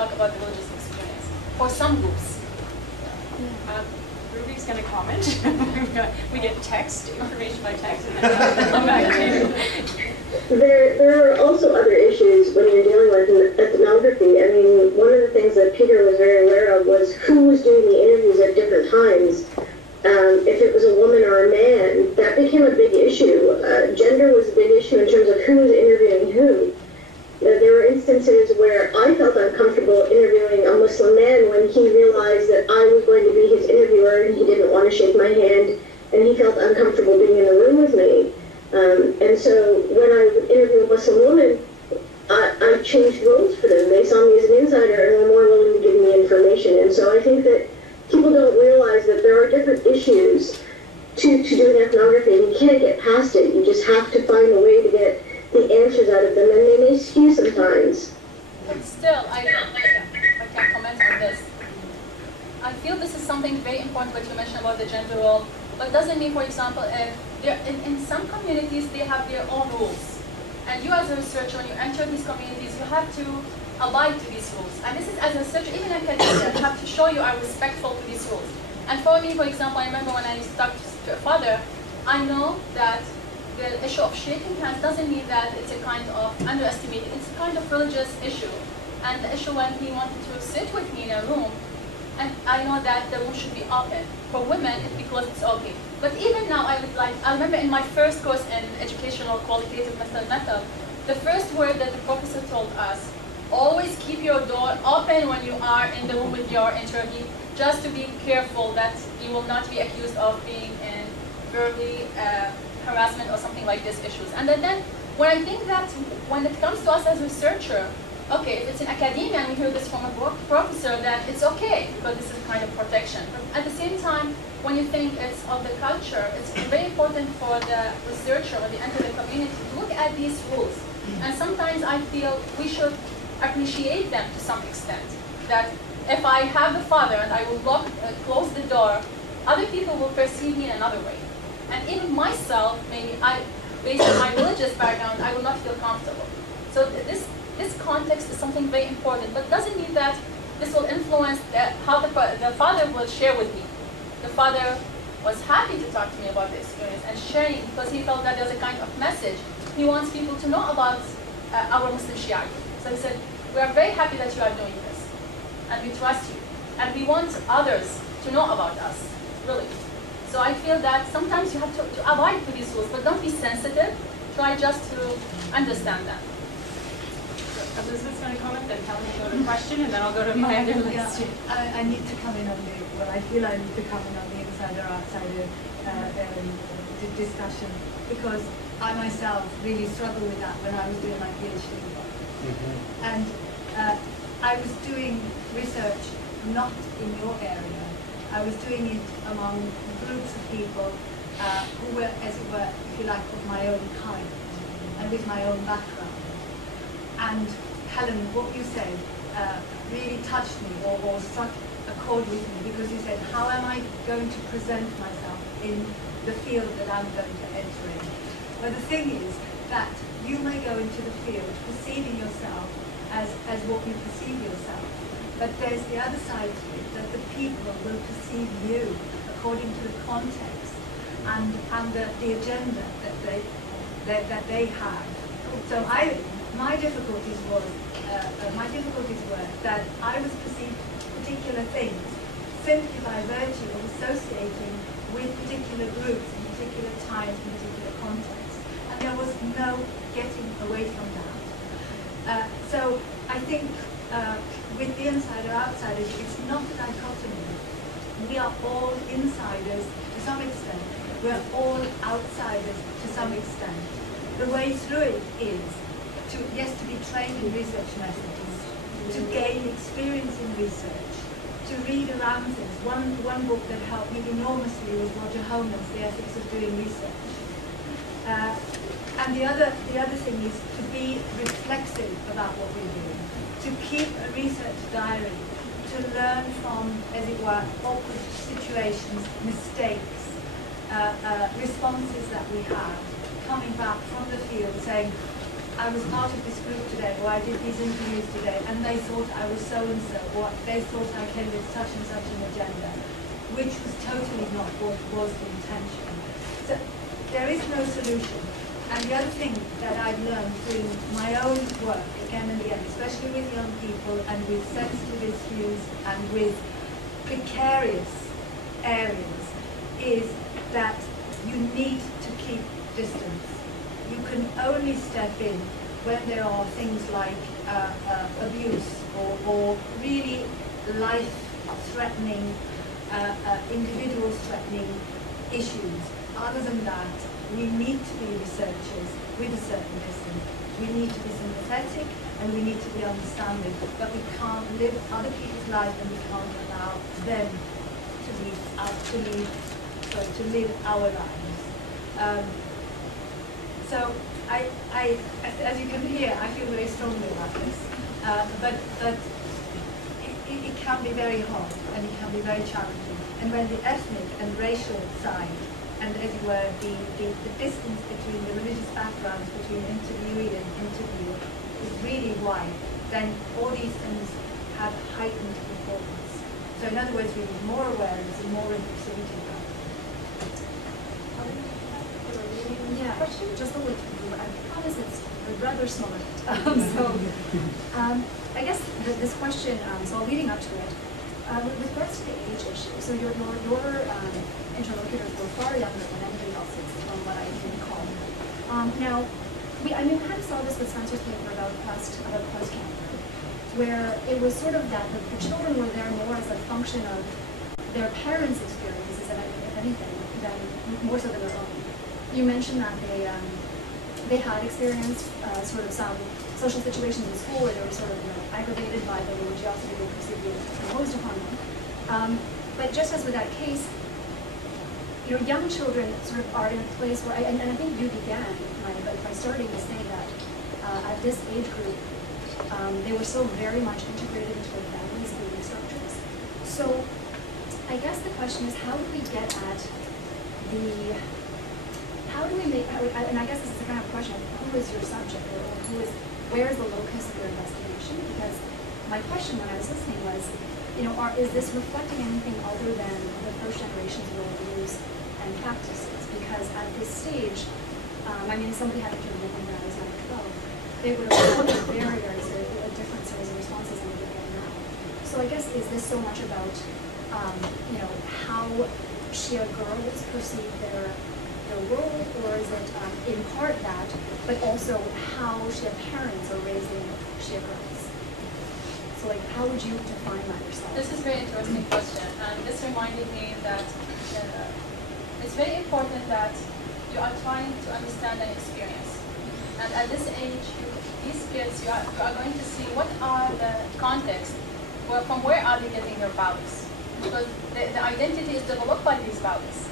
talk about the religious experience for some groups. Ruby's going to comment. We get text, information by text, and then I'll come back to you. There are also other issues when you're dealing with ethnography. I mean, one of the things that Peter was very aware of was who was doing the interviews at different times. If it was a woman or a man, that became a big issue. Gender was a big issue in terms of who was interviewing who. There were instances where I felt uncomfortable interviewing a Muslim man when he realized that I was going to be his interviewer and he didn't want to shake my hand and he felt uncomfortable being in the room with me. And so when I would interview a Muslim woman, I changed roles for them. They saw me as an insider and were more willing to give me information. And so I think that people don't realize that there are different issues to doing ethnography and you can't get past it. You just have to find a way to get the answers out of them, and they may skew sometimes. But still, I can comment on this. I feel this is something very important what you mentioned about the gender role, but doesn't mean, for example, in some communities they have their own rules. And you as a researcher, when you enter these communities, you have to abide to these rules. And this is, as a researcher, even in academia, you have to show you are respectful to these rules. And for me, for example, I remember when I talked to a father, I know that the issue of shaking hands doesn't mean that it's a kind of underestimating. It's a kind of religious issue. And the issue when he wanted to sit with me in a room, and I know that the room should be open. For women, it's because it's okay. But even now, I remember in my first course in educational qualitative method, the first word that the professor told us, always keep your door open when you are in the room with your interviewee, just to be careful that you will not be accused of being in verbally harassment or something like these issues. And then when I think that when it comes to us as a researcher, okay, if it's in academia and we hear this from a professor, that it's okay because this is a kind of protection. But at the same time, when you think it's of the culture, it's very important for the researcher when they enter the community to look at these rules. And sometimes I feel we should appreciate them to some extent. That if I have the father and I will close the door, other people will perceive me in another way. And even myself, maybe based on my religious background, I will not feel comfortable. So this context is something very important, but doesn't mean that this will influence how the father will share with me. The father was happy to talk to me about the experience and sharing because he felt that there's a kind of message. He wants people to know about our Muslim Shia. So he said, we are very happy that you are doing this, and we trust you, and we want others to know about us, really. So I feel that sometimes you have to abide to these rules, but don't be sensitive. Try just to understand them. Elizabeth's going to comment, then Helen will go to a question, and then I'll go to my other list. Yeah, I need to come in on I feel I need to come in on the insider-outsider discussion, because I myself really struggled with that when I was doing my PhD. And I was doing research not in your area. I was doing it among groups of people who were, as it were, if you like, of my own kind and with my own background. And Helen, what you said really touched me or struck a chord with me, because you said, how am I going to present myself in the field that I'm going to enter in? Well, the thing is that you may go into the field perceiving yourself as what you perceive yourself. But there's the other side to it, that the people will perceive you according to the context and the agenda that they have. So my difficulties were that I was perceived particular things simply by virtue of associating with particular groups in particular times in particular contexts, and there was no getting away from that. So I think with the insider-outsider, it's not a dichotomy. We are all insiders to some extent. We're all outsiders to some extent. The way through it is to be trained in research methods, to gain experience in research, to read around things. One book that helped me enormously was Roger Holman's The Ethics of Doing Research. And the other thing is to be reflexive about what we're doing, to keep a research diary, to learn from, as it were, awkward situations, mistakes, responses that we have, coming back from the field saying, I was part of this group today, or I did these interviews today, and they thought I was so-and-so, or they thought I came with such and such an agenda, which was totally not what was the intention. So there is no solution. And the other thing that I've learned through my own work, again and again, especially with young people and with sensitive issues and with precarious areas, is that you need to keep distance. You can only step in when there are things like abuse or really life-threatening, individual-threatening issues. Other than that, we need to be researchers with a certain distance. We need to be sympathetic and we need to be understanding, but we can't live other people's lives and we can't allow them to live our lives. So as you can hear, I feel very strongly about this. But it can be very hard and it can be very challenging. And when the ethnic and racial side, and as it were, the distance between the religious backgrounds between interviewee and interviewer is really wide, then all these things have heightened importance. So in other words, we need more awareness and more inclusivity about it. Yeah, just a little. I promise it's rather small. I guess this question, so leading up to it, with regards to the age issue, so your interlocutors were far younger than anybody else's, from what I can recall. Now, we kind of saw this with Spencer's paper about Quest Cancer, where it was sort of that the children were there more as a function of their parents' experiences, if anything, than more so than their own. You mentioned that they had experienced sort of some social situations in school where they were sort of aggravated by the religiosity they perceived being imposed upon them. But just as with that case, young children sort of are in a place where, and I think you began by starting to say that at this age group, they were so very much integrated into their families' belief structures. So I guess the question is, how do we get at how do we make, and I guess this is the kind of question of who is your subject, or where is the locus of your investigation? Because my question when I was listening was, is this reflecting anything other than the first generation's worldviews and practices? Because at this stage, somebody had interviewed me when I was 9 or 12, they would have had barriers or differences in responses than they get now. So I guess, is this so much about, how Shia girls perceive their world, or is it in part that, but also how Shia parents are raising Shia girls? So how would you define that yourself? This is a very interesting question, and this reminded me that it's very important that you are trying to understand and experience. And at this age, these kids, you are going to see what are the context, from where are they getting their values? Because the identity is developed by these values.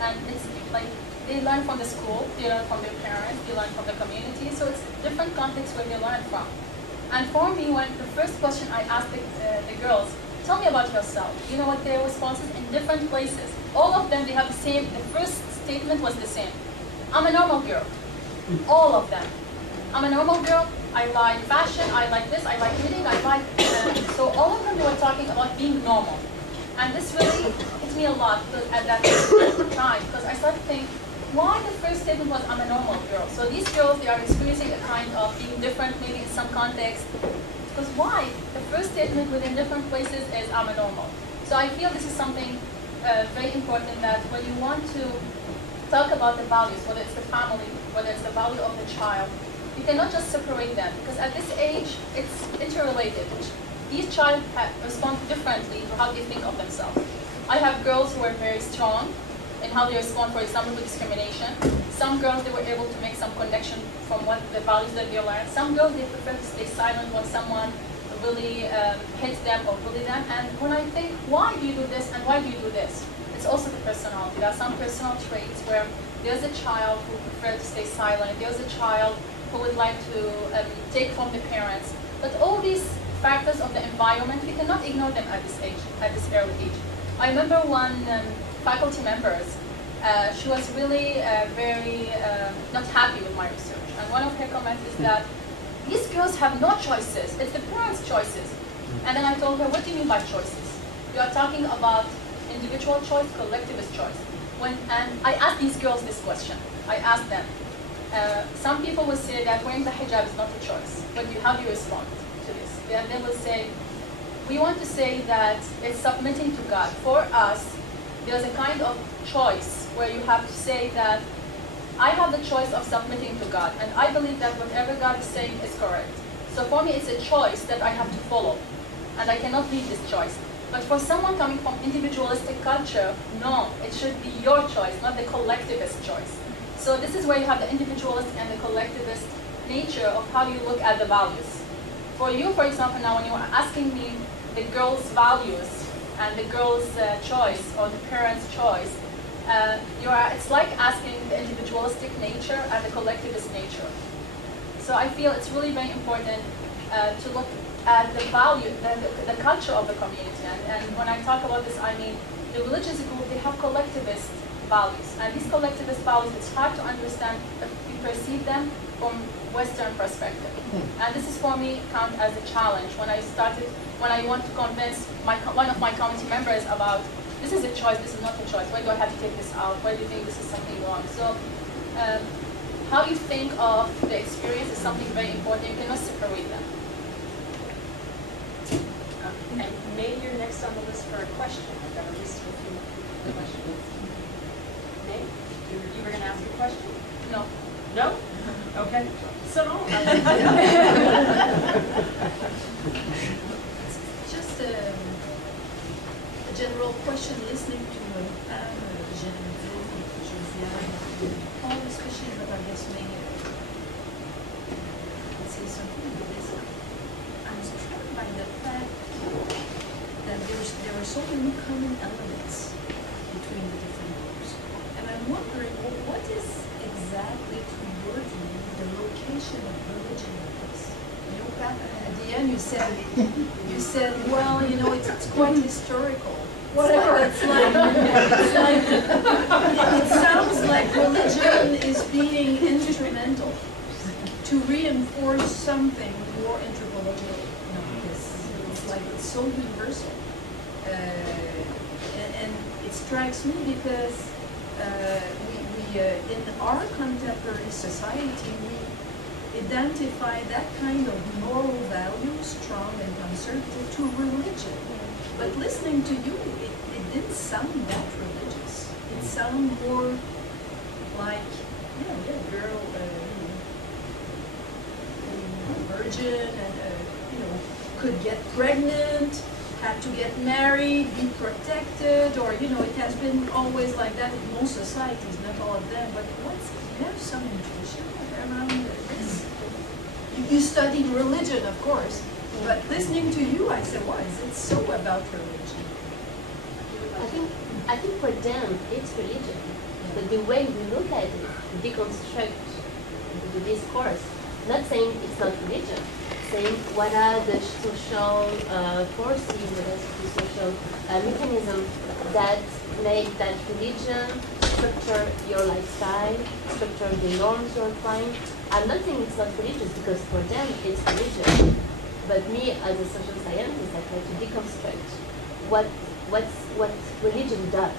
And it's like, they learn from the school, they learn from their parents, they learn from the community, so it's different contexts where they learn from. And for me, when the first question I asked the girls, tell me about yourself, you know what their responses in different places. All of them, they have the same, the first statement was the same. I'm a normal girl. All of them. I'm a normal girl, I like fashion, I like this, I like reading, I like, so all of them they were talking about being normal. And this really hit me a lot at that time, because I started to think, why the first statement was, I'm a normal girl? So these girls, they are experiencing a kind of being different, maybe in some context. Because why? The first statement within different places is, I'm a normal. So I feel this is something very important, that when you want to talk about the values, whether it's the family, whether it's the value of the child, you cannot just separate them. Because at this age, it's interrelated. Each child respond differently to how they think of themselves. I have girls who are very strong in how they respond, for example, to discrimination. Some girls, they were able to make some connection from what the values that they learned. Some girls, they prefer to stay silent when someone really hits them or bully them. And when I think, why do you do this and why do you do this? It's also the personality. There are some personal traits where there's a child who prefers to stay silent. There's a child who would like to take from the parents. But all these factors of the environment, we cannot ignore them at this age, at this early age. I remember one faculty members, she was really very not happy with my research. And one of her comments is that these girls have no choices. It's the parents' choices. And then I told her, what do you mean by choices? You are talking about individual choice, collectivist choice. And I asked these girls this question. I asked them, some people will say that wearing the hijab is not a choice. But how do you respond to this? And they will say, we want to say that it's submitting to God. For us, there's a kind of choice where you have to say that I have the choice of submitting to God, and I believe that whatever God is saying is correct. So for me, it's a choice that I have to follow, and I cannot leave this choice. But for someone coming from individualistic culture, no, it should be your choice, not the collectivist choice. So this is where you have the individualist and the collectivist nature of how you look at the values. For you, for example, now when you are asking me the girl's values and the girl's choice or the parent's choice, it's like asking the individualistic nature and the collectivist nature. So I feel it's really very important to look at the value, the culture of the community. And when I talk about this, I mean the religious group, they have collectivist values. And these collectivist values, it's hard to understand if you perceive them from Western perspective. And this is for me count as a challenge when I want to convince one of my community members about this is a choice, this is not a choice. Why do I have to take this out? Why do you think this is something wrong? So how you think of the experience is something very important. You cannot separate them. And May, you're next on the list for a question. I've got a list with you questions. May, you were going to ask a question? No. No? Okay. So, just a general question, listening to Pam, Geneviève, Josiane, Paul especially, but I guess May can say something about this. I'm struck by the fact that there are so many common elements between the different groups. And I'm wondering, what is exactly, to your view, the location of religion in this? You know, Pat, at the end you said, well, you know, it's quite historical. Whatever. So it sounds like religion is being instrumental to reinforce something more anthropological. You know, because it's like it's so universal. And it strikes me because in our contemporary society, we identify that kind of moral value, strong and conservative, to religion. But listening to you, it didn't sound that religious. It sounded more like, girl, virgin, and could get pregnant, had to get married, be protected, or it has been always like that in most societies, not all of them. But you have some intuition around this? You studied religion, of course, but listening to you, I said, why is it so about religion? I think for them it's religion, but the way we look at it, deconstruct the discourse, not saying it's not religion, saying what are the social forces, what are the social mechanisms that make that religion structure your lifestyle, structure the norms you're applying. I'm not saying it's not religious because for them it's religion. But me, as a social scientist, I try to deconstruct what religion does.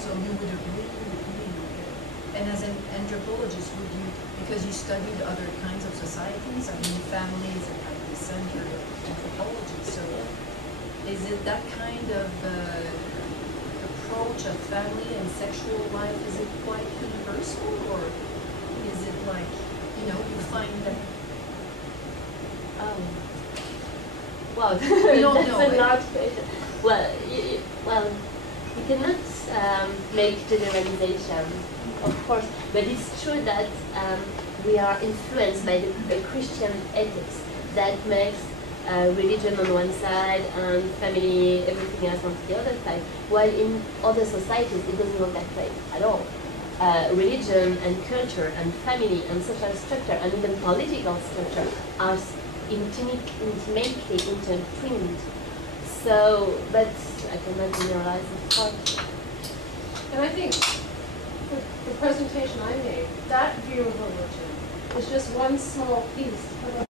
So you would agree, and as an anthropologist, would you, because you studied other kinds of societies, I mean, families and like the center of anthropology, so is it that kind of approach of family and sexual life, is it quite universal, or is it like, you find that? Wow, don't know. That's a large question. Well, you cannot make generalization, of course, but it's true that we are influenced by the Christian ethics that makes religion on one side and family, everything else on the other side, while in other societies it doesn't work that way at all. Religion and culture and family and social structure and even political structure are intimately intertwined. So, but I cannot generalize, of course. And I think the presentation I made, that view of religion is just one small piece of a